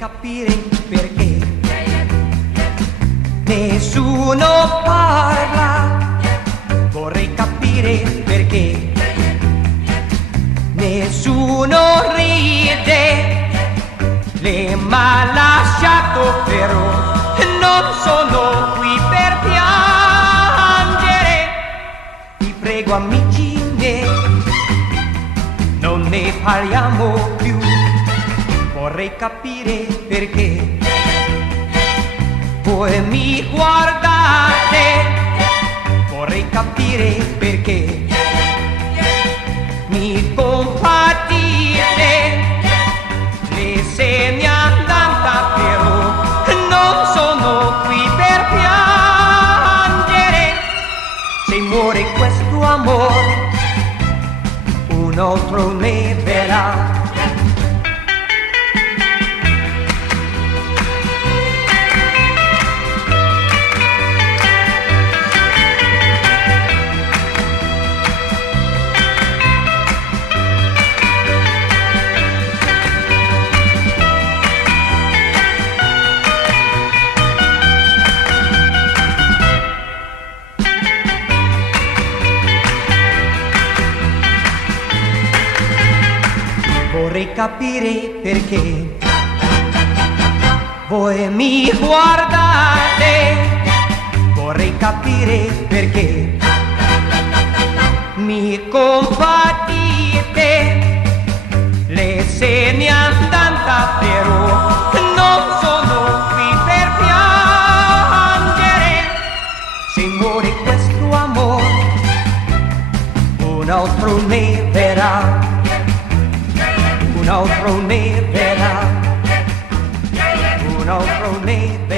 capire perché nessuno parla. Vorrei capire perché nessuno ride. Lei m'ha lasciato però non sono qui per piangere. Vi prego amici miei, non ne parliamo più. Vorrei capire perché voi mi guardate. Vorrei capire perché mi compatite. Lei se n'è andata però non sono qui per piangere. Se muore questo amore un altro ne verrà. Vorrei capire perché voi mi guardate. Vorrei capire perché mi compatite. Lei se n'è andata però non sono qui per piangere. Se muore questo amore un altro ne verrà. Un altro ne verrà, un altro ne verrà.